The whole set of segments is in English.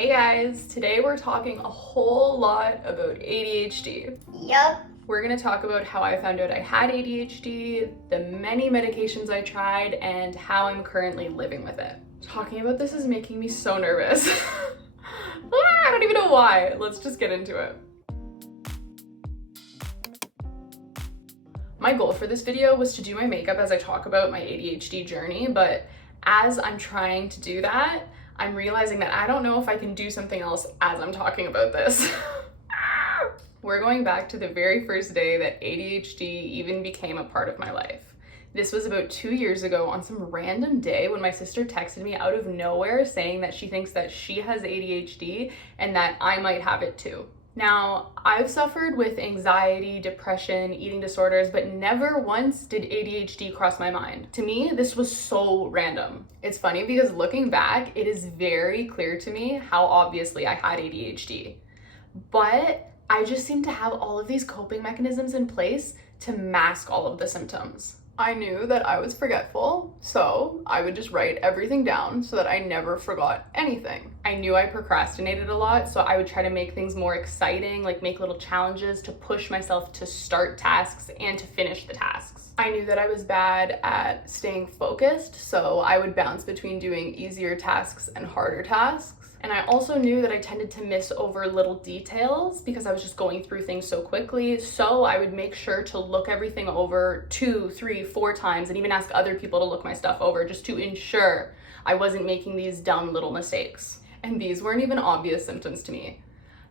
Hey guys, today we're talking a whole lot about ADHD. Yup. We're gonna talk about how I found out I had ADHD, the many medications I tried, and how I'm currently living with it. Talking about this is making me so nervous. I don't even know why. Let's just get into it. My goal for this video was to do my makeup as I talk about my ADHD journey, but as I'm trying to do that, I'm realizing that I don't know if I can do something else as I'm talking about this. We're going back to the very first day that ADHD even became a part of my life. This was about 2 years ago on some random day when my sister texted me out of nowhere saying that she thinks that she has ADHD and that I might have it too. Now, I've suffered with anxiety, depression, eating disorders, but never once did ADHD cross my mind. To me, this was so random. It's funny because looking back, it is very clear to me how obviously I had ADHD. But I just seem to have all of these coping mechanisms in place to mask all of the symptoms. I knew that I was forgetful, so I would just write everything down so that I never forgot anything. I knew I procrastinated a lot, so I would try to make things more exciting, like make little challenges to push myself to start tasks and to finish the tasks. I knew that I was bad at staying focused, so I would bounce between doing easier tasks and harder tasks. And I also knew that I tended to miss over little details because I was just going through things so quickly. So I would make sure to look everything over 2, 3, 4 times and even ask other people to look my stuff over just to ensure I wasn't making these dumb little mistakes. And these weren't even obvious symptoms to me.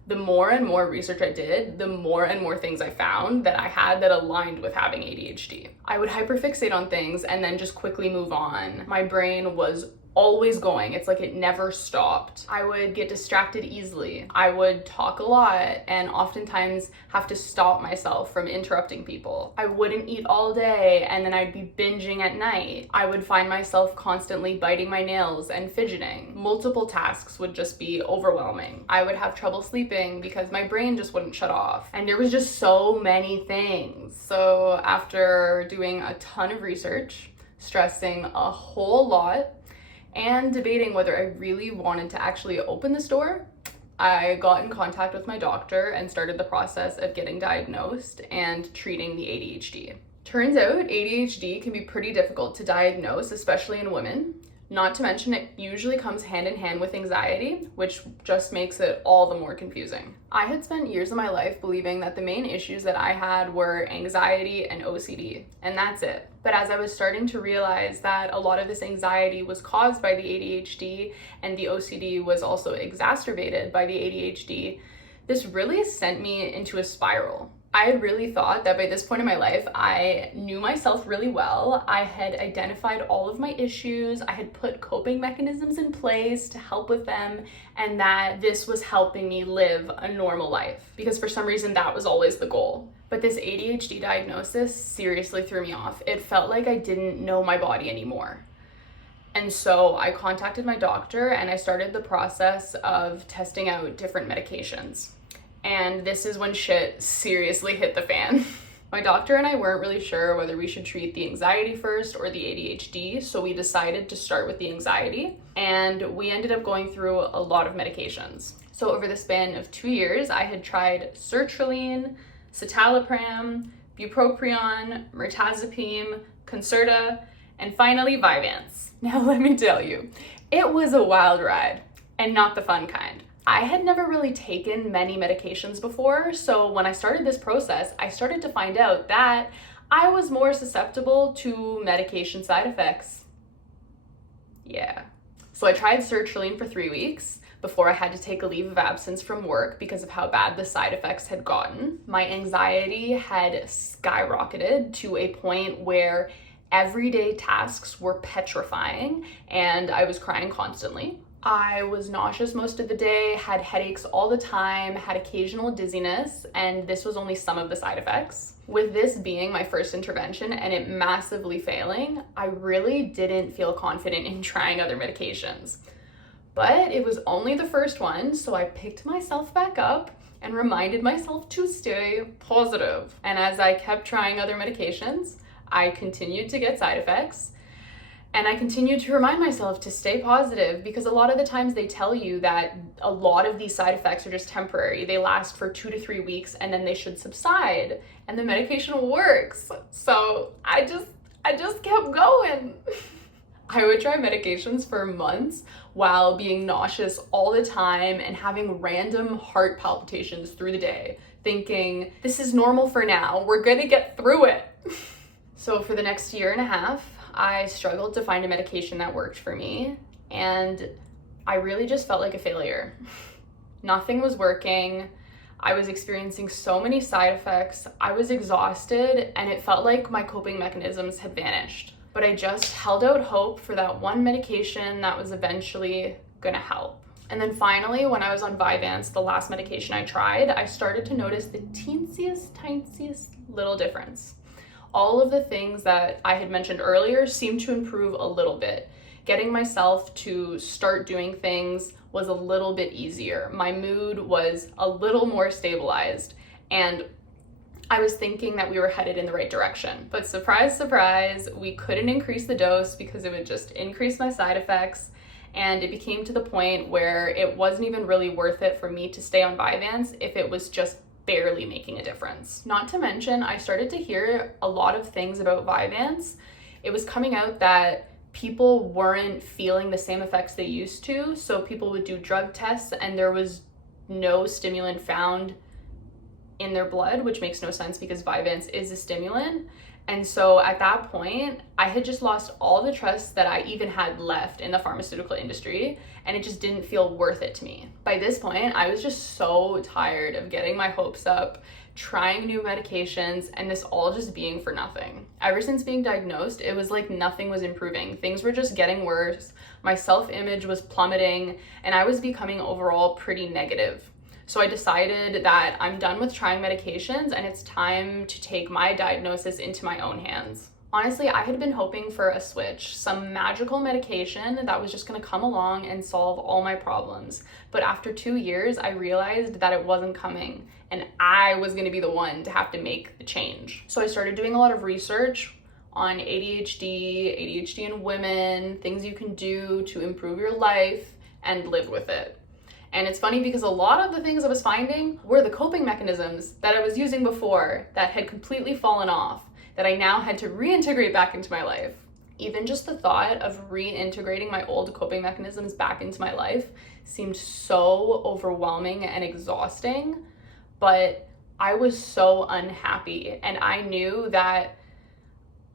The more and more research I did, the more and more things I found that I had that aligned with having ADHD. I would hyperfixate on things and then just quickly move on. My brain was always going. It's like it never stopped. I would get distracted easily. I would talk a lot and oftentimes have to stop myself from interrupting people. I wouldn't eat all day and then I'd be binging at night. I would find myself constantly biting my nails and fidgeting. Multiple tasks would just be overwhelming. I would have trouble sleeping because my brain just wouldn't shut off. And there was just so many things. So after doing a ton of research, stressing a whole lot, and debating whether I really wanted to actually open this door, I got in contact with my doctor and started the process of getting diagnosed and treating the ADHD. Turns out ADHD can be pretty difficult to diagnose, especially in women. Not to mention it usually comes hand in hand with anxiety, which just makes it all the more confusing. I had spent years of my life believing that the main issues that I had were anxiety and OCD, and that's it. But as I was starting to realize that a lot of this anxiety was caused by the ADHD and the OCD was also exacerbated by the ADHD, this really sent me into a spiral. I had really thought that by this point in my life, I knew myself really well. I had identified all of my issues. I had put coping mechanisms in place to help with them, and that this was helping me live a normal life because for some reason that was always the goal. But this ADHD diagnosis seriously threw me off. It felt like I didn't know my body anymore. And so I contacted my doctor and I started the process of testing out different medications. And this is when shit seriously hit the fan. My doctor and I weren't really sure whether we should treat the anxiety first or the ADHD, so we decided to start with the anxiety, and we ended up going through a lot of medications. So over the span of 2 years, I had tried sertraline, citalopram, bupropion, mirtazapine, Concerta, and finally Vyvanse. Now let me tell you, it was a wild ride, and not the fun kind. I had never really taken many medications before, so when I started this process, I started to find out that I was more susceptible to medication side effects. Yeah. So I tried sertraline for 3 weeks before I had to take a leave of absence from work because of how bad the side effects had gotten. My anxiety had skyrocketed to a point where everyday tasks were petrifying and I was crying constantly. I was nauseous most of the day, had headaches all the time, had occasional dizziness, and this was only some of the side effects. With this being my first intervention and it massively failing, I really didn't feel confident in trying other medications. But it was only the first one, so I picked myself back up and reminded myself to stay positive. And as I kept trying other medications, I continued to get side effects. And I continue to remind myself to stay positive, because a lot of the times they tell you that a lot of these side effects are just temporary. They last for 2 to 3 weeks and then they should subside and the medication works. So I just kept going. I would try medications for months while being nauseous all the time and having random heart palpitations through the day, thinking, this is normal for now, we're gonna get through it. So for the next year and a half, I struggled to find a medication that worked for me, and I really just felt like a failure. Nothing was working. I was experiencing so many side effects. I was exhausted, and it felt like my coping mechanisms had vanished. But I just held out hope for that one medication that was eventually gonna help. And then finally, when I was on Vyvanse, the last medication I tried, I started to notice the tiniest little difference. All of the things that I had mentioned earlier seemed to improve a little bit. Getting myself to start doing things was a little bit easier. My mood was a little more stabilized, and I was thinking that we were headed in the right direction. But surprise, surprise, we couldn't increase the dose because it would just increase my side effects. And it became to the point where it wasn't even really worth it for me to stay on Vyvanse if it was just barely making a difference. Not to mention, I started to hear a lot of things about Vyvanse. It was coming out that people weren't feeling the same effects they used to, so people would do drug tests and there was no stimulant found in their blood, which makes no sense because Vyvanse is a stimulant. And so at that point, I had just lost all the trust that I even had left in the pharmaceutical industry, and it just didn't feel worth it to me. By this point, I was just so tired of getting my hopes up, trying new medications, and this all just being for nothing. Ever since being diagnosed, it was like nothing was improving. Things were just getting worse. My self-image was plummeting, and I was becoming overall pretty negative. So I decided that I'm done with trying medications and it's time to take my diagnosis into my own hands. Honestly, I had been hoping for a switch, some magical medication that was just gonna come along and solve all my problems. But after 2 years, I realized that it wasn't coming and I was gonna be the one to have to make the change. So I started doing a lot of research on ADHD in women, things you can do to improve your life and live with it. And it's funny because a lot of the things I was finding were the coping mechanisms that I was using before that had completely fallen off, that I now had to reintegrate back into my life. Even just the thought of reintegrating my old coping mechanisms back into my life seemed so overwhelming and exhausting, but I was so unhappy and I knew that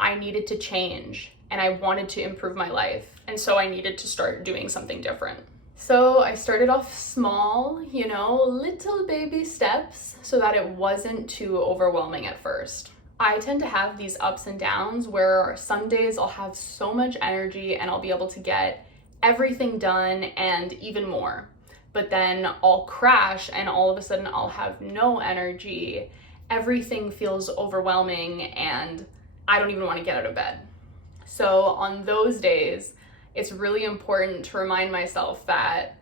I needed to change and I wanted to improve my life. And so I needed to start doing something different. So I started off small, little baby steps so that it wasn't too overwhelming at first. I tend to have these ups and downs where some days I'll have so much energy and I'll be able to get everything done and even more. But then I'll crash and all of a sudden I'll have no energy. Everything feels overwhelming and I don't even want to get out of bed. So on those days, it's really important to remind myself that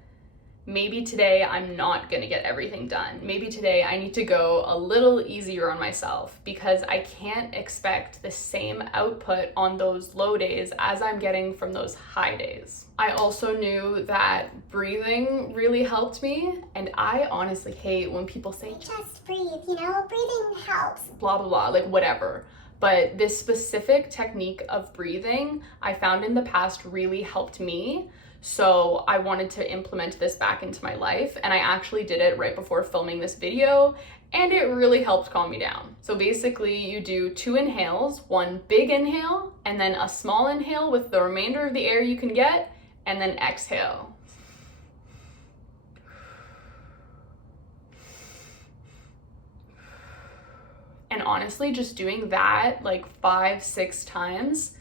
maybe today I'm not gonna get everything done. Maybe today I need to go a little easier on myself because I can't expect the same output on those low days as I'm getting from those high days. I also knew that breathing really helped me, and I honestly hate when people say, just breathe, breathing helps. Blah, blah, blah, like whatever. But this specific technique of breathing I found in the past really helped me. So I wanted to implement this back into my life, and I actually did it right before filming this video, and it really helped calm me down. So basically you do 2 inhales, 1 big inhale, and then a small inhale with the remainder of the air you can get, and then exhale. And honestly, just doing that like 5-6 times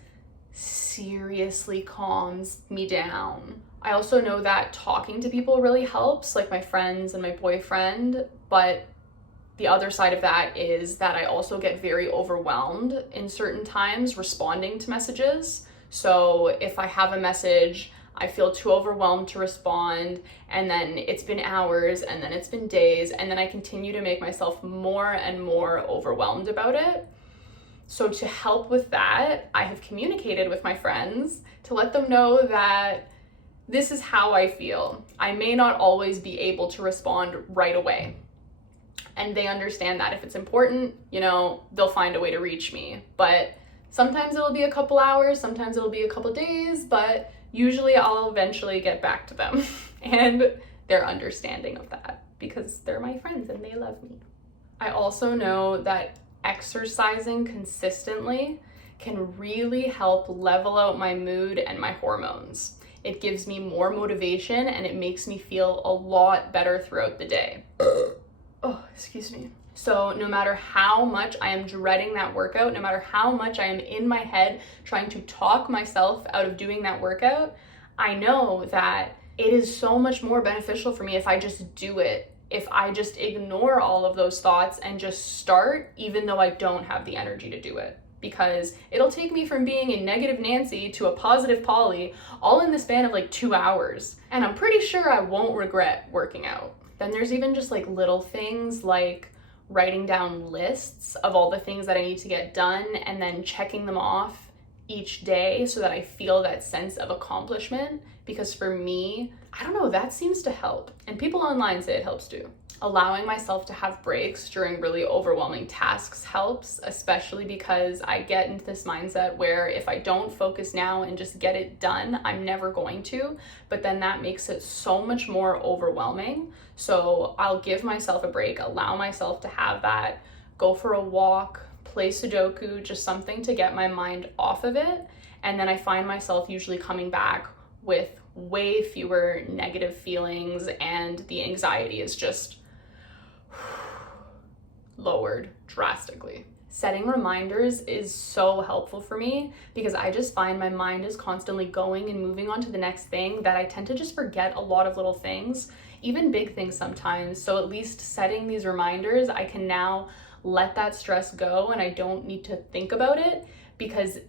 seriously calms me down. I also know that talking to people really helps, like my friends and my boyfriend, but the other side of that is that I also get very overwhelmed in certain times responding to messages. So if I have a message, I feel too overwhelmed to respond, and then it's been hours, and then it's been days, and then I continue to make myself more and more overwhelmed about it. So to help with that, I have communicated with my friends to let them know that this is how I feel. I may not always be able to respond right away. And they understand that if it's important, they'll find a way to reach me. But sometimes it'll be a couple hours, sometimes it'll be a couple days, but usually I'll eventually get back to them. And they're understanding of that because they're my friends and they love me. I also know that exercising consistently can really help level out my mood and my hormones. It gives me more motivation and it makes me feel a lot better throughout the day. Oh, excuse me. So no matter how much I am dreading that workout, no matter how much I am in my head trying to talk myself out of doing that workout, I know that it is so much more beneficial for me if I just do it, if I just ignore all of those thoughts and just start, even though I don't have the energy to do it. Because it'll take me from being a negative Nancy to a positive Polly all in the span of like 2 hours. And I'm pretty sure I won't regret working out. Then there's even just like little things like writing down lists of all the things that I need to get done and then checking them off each day so that I feel that sense of accomplishment. Because for me, I don't know, that seems to help. And people online say it helps too. Allowing myself to have breaks during really overwhelming tasks helps, especially because I get into this mindset where if I don't focus now and just get it done, I'm never going to, but then that makes it so much more overwhelming. So I'll give myself a break, allow myself to have that, go for a walk, play Sudoku, just something to get my mind off of it. And then I find myself usually coming back with way fewer negative feelings and the anxiety is just lowered drastically. Setting reminders is so helpful for me because I just find my mind is constantly going and moving on to the next thing that I tend to just forget a lot of little things, even big things sometimes. So at least setting these reminders, I can now let that stress go and I don't need to think about it because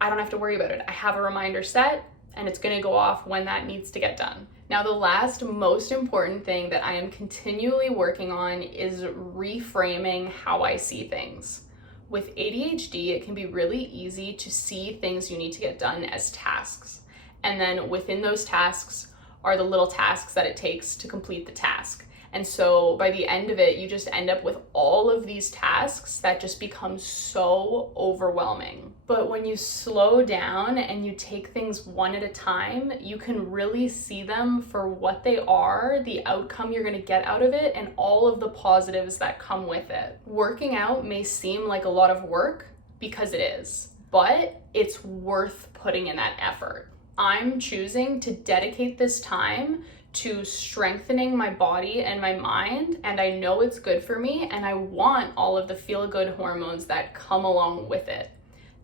I don't have to worry about it. I have a reminder set and it's gonna go off when that needs to get done. Now, the last most important thing that I am continually working on is reframing how I see things. With ADHD, it can be really easy to see things you need to get done as tasks. And then within those tasks are the little tasks that it takes to complete the task. And so by the end of it, you just end up with all of these tasks that just become so overwhelming. But when you slow down and you take things one at a time, you can really see them for what they are, the outcome you're gonna get out of it, and all of the positives that come with it. Working out may seem like a lot of work because it is, but it's worth putting in that effort. I'm choosing to dedicate this time to strengthening my body and my mind, and I know it's good for me, and I want all of the feel-good hormones that come along with it.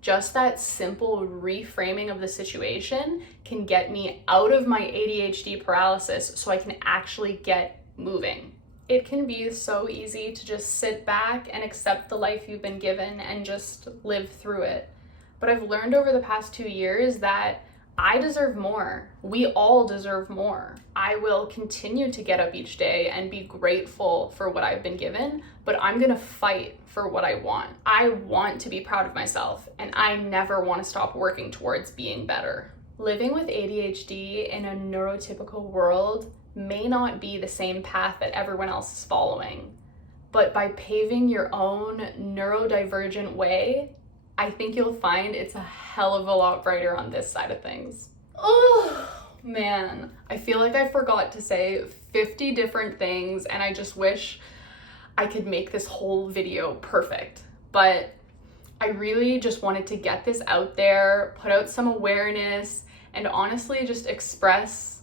Just that simple reframing of the situation can get me out of my ADHD paralysis so I can actually get moving. It can be so easy to just sit back and accept the life you've been given and just live through it. But I've learned over the past 2 years that I deserve more. We all deserve more. I will continue to get up each day and be grateful for what I've been given, but I'm gonna fight for what I want. I want to be proud of myself, and I never want to stop working towards being better. Living with ADHD in a neurotypical world may not be the same path that everyone else is following, but by paving your own neurodivergent way, I think you'll find it's a hell of a lot brighter on this side of things. Oh man, I feel like I forgot to say 50 different things and I just wish I could make this whole video perfect. But I really just wanted to get this out there, put out some awareness, and honestly just express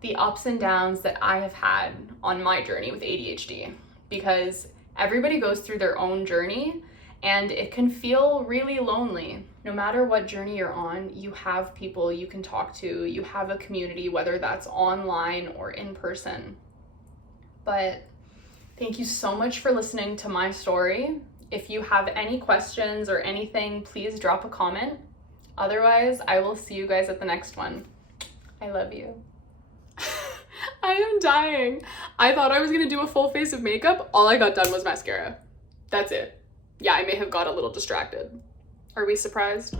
the ups and downs that I have had on my journey with ADHD. Because everybody goes through their own journey, and it can feel really lonely. No matter what journey you're on, you have people you can talk to, you have a community, whether that's online or in person. But thank you so much for listening to my story. If you have any questions or anything, please drop a comment. Otherwise, I will see you guys at the next one. I love you. I am dying. I thought I was gonna do a full face of makeup. All I got done was mascara. That's it. yeah, I may have got a little distracted. Are we surprised?